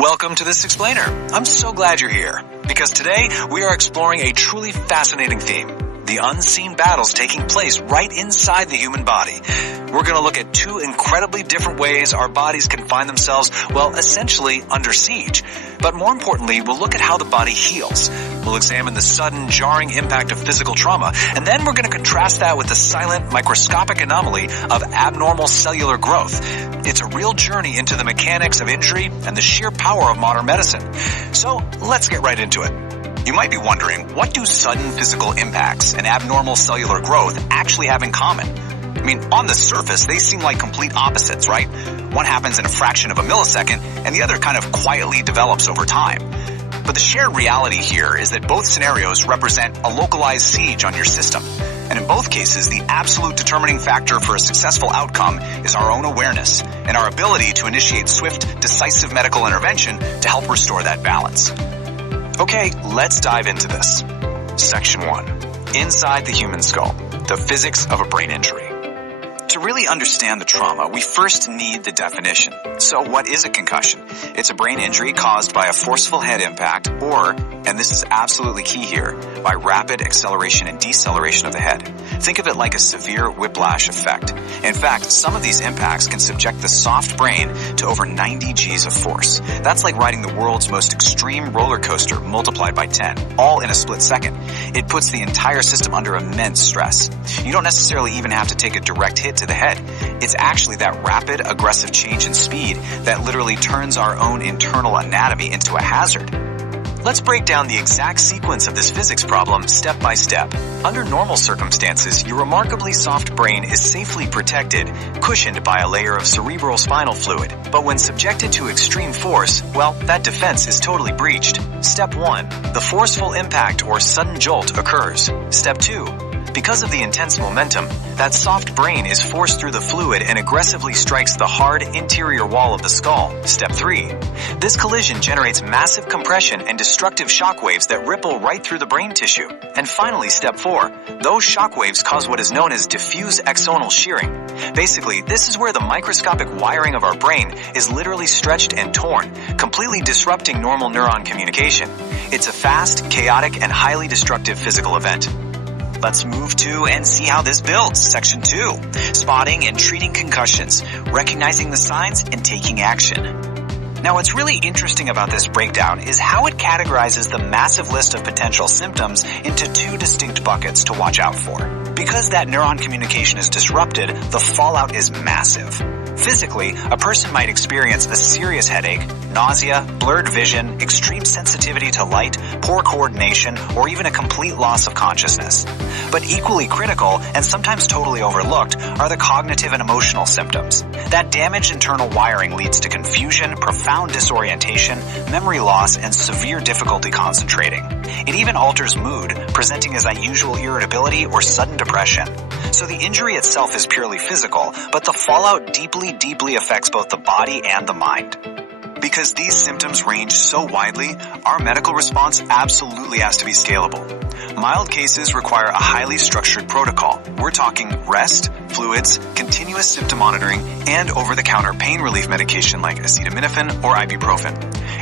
Welcome to this explainer. I'm so glad you're here, because today we are exploring a truly fascinating theme: the unseen battles taking place right inside the human body. We're going to look at two incredibly different ways our bodies can find themselves, well, essentially under siege. But more importantly, we'll look at how the body heals. We'll examine the sudden, jarring impact of physical trauma, and then we're going to contrast that with the silent, microscopic anomaly of abnormal cellular growth. It's a real journey into the mechanics of injury and the sheer power of modern medicine. So let's get right into it. You might be wondering, what do sudden physical impacts and abnormal cellular growth actually have in common? I mean, on the surface, they seem like complete opposites, right? One happens in a fraction of a millisecond, and the other kind of quietly develops over time. But the shared reality here is that both scenarios represent a localized siege on your system. And in both cases, the absolute determining factor for a successful outcome is our own awareness and our ability to initiate swift, decisive medical intervention to help restore that balance. Okay, let's dive into this. Section 1. Inside the human skull, the physics of a brain injury. To really understand the trauma, we first need the definition. So what is a concussion? It's a brain injury caused by a forceful head impact or, and this is absolutely key here, by rapid acceleration and deceleration of the head. Think of it like a severe whiplash effect. In fact, some of these impacts can subject the soft brain to over 90 Gs of force. That's like riding the world's most extreme roller coaster multiplied by 10, all in a split second. It puts the entire system under immense stress. You don't necessarily even have to take a direct hit to the head. It's actually that rapid, aggressive change in speed that literally turns our own internal anatomy into a hazard. Let's break down the exact sequence of this physics problem step by step. Under normal circumstances, your remarkably soft brain is safely protected, cushioned by a layer of cerebral spinal fluid. But when subjected to extreme force, well, that defense is totally breached. Step 1. The forceful impact or sudden jolt occurs. Step 2. Because of the intense momentum, that soft brain is forced through the fluid and aggressively strikes the hard interior wall of the skull. Step 3. This collision generates massive compression and destructive shock waves that ripple right through the brain tissue. And finally, Step 4. Those shock waves cause what is known as diffuse axonal shearing. Basically, this is where the microscopic wiring of our brain is literally stretched and torn, completely disrupting normal neuron communication. It's a fast, chaotic, and highly destructive physical event. Let's move to and see how this builds. Section 2. Spotting and treating concussions, recognizing the signs and taking action. Now, what's really interesting about this breakdown is how it categorizes the massive list of potential symptoms into two distinct buckets to watch out for. Because that neuron communication is disrupted, the fallout is massive. Physically, a person might experience a serious headache, nausea, blurred vision, extreme sensitivity to light, poor coordination, or even a complete loss of consciousness. But equally critical, and sometimes totally overlooked, are the cognitive and emotional symptoms. That damaged internal wiring leads to confusion, profound disorientation, memory loss, and severe difficulty concentrating. It even alters mood, presenting as unusual irritability or sudden depression. So the injury itself is purely physical, but the fallout deeply affects both the body and the mind. Because these symptoms range so widely, our medical response absolutely has to be scalable. Mild cases require a highly structured protocol. We're talking rest, fluids, continuous symptom monitoring, and over-the-counter pain relief medication like acetaminophen or ibuprofen.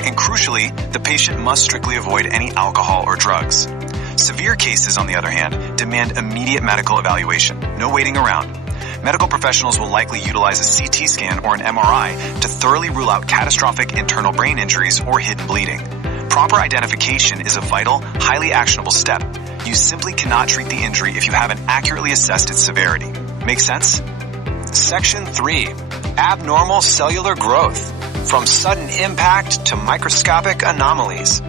And crucially, the patient must strictly avoid any alcohol or drugs. Severe cases, on the other hand, demand immediate medical evaluation. No waiting around. Medical professionals will likely utilize a CT scan or an MRI to thoroughly rule out catastrophic internal brain injuries or hidden bleeding. Proper identification is a vital, highly actionable step. You simply cannot treat the injury if you haven't accurately assessed its severity. Make sense? Section 3. Abnormal cellular growth. From sudden impact to microscopic anomalies.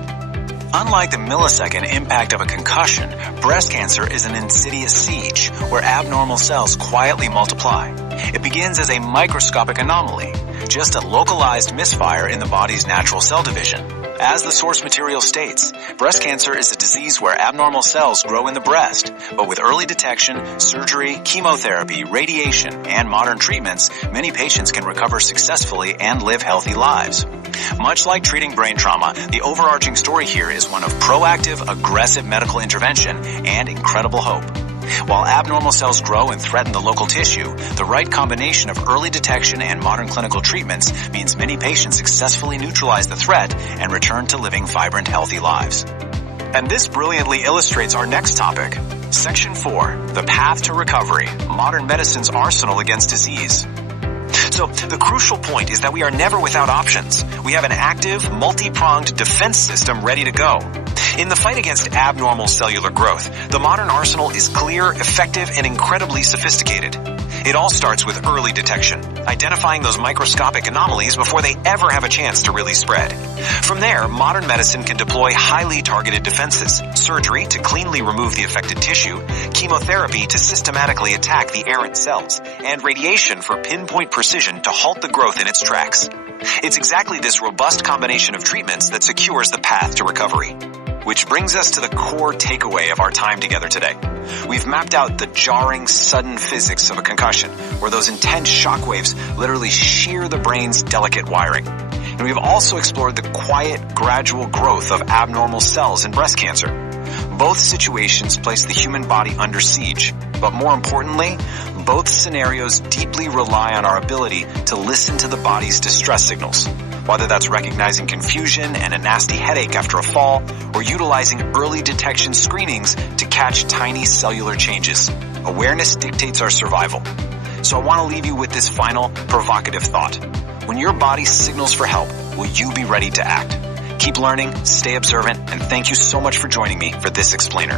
Unlike the millisecond impact of a concussion, breast cancer is an insidious siege where abnormal cells quietly multiply. It begins as a microscopic anomaly, just a localized misfire in the body's natural cell division. As the source material states, breast cancer is a disease where abnormal cells grow in the breast, but with early detection, surgery, chemotherapy, radiation, and modern treatments, many patients can recover successfully and live healthy lives. Much like treating brain trauma, the overarching story here is one of proactive, aggressive medical intervention and incredible hope. While abnormal cells grow and threaten the local tissue, the right combination of early detection and modern clinical treatments means many patients successfully neutralize the threat and return to living vibrant, healthy lives. And this brilliantly illustrates our next topic. Section 4, the path to recovery, modern medicine's arsenal against disease. So the crucial point is that we are never without options. We have an active, multi-pronged defense system ready to go. In the fight against abnormal cellular growth, the modern arsenal is clear, effective, and incredibly sophisticated. It all starts with early detection, identifying those microscopic anomalies before they ever have a chance to really spread. From there, modern medicine can deploy highly targeted defenses, surgery to cleanly remove the affected tissue, chemotherapy to systematically attack the errant cells, and radiation for pinpoint precision to halt the growth in its tracks. It's exactly this robust combination of treatments that secures the path to recovery. Which brings us to the core takeaway of our time together today. We've mapped out the jarring, sudden physics of a concussion, where those intense shockwaves literally shear the brain's delicate wiring. And we've also explored the quiet, gradual growth of abnormal cells in breast cancer. Both situations place the human body under siege, but more importantly, both scenarios deeply rely on our ability to listen to the body's distress signals. Whether that's recognizing confusion and a nasty headache after a fall, or utilizing early detection screenings to catch tiny cellular changes. Awareness dictates our survival. So I want to leave you with this final provocative thought. When your body signals for help, will you be ready to act? Keep learning, stay observant, and thank you so much for joining me for this explainer.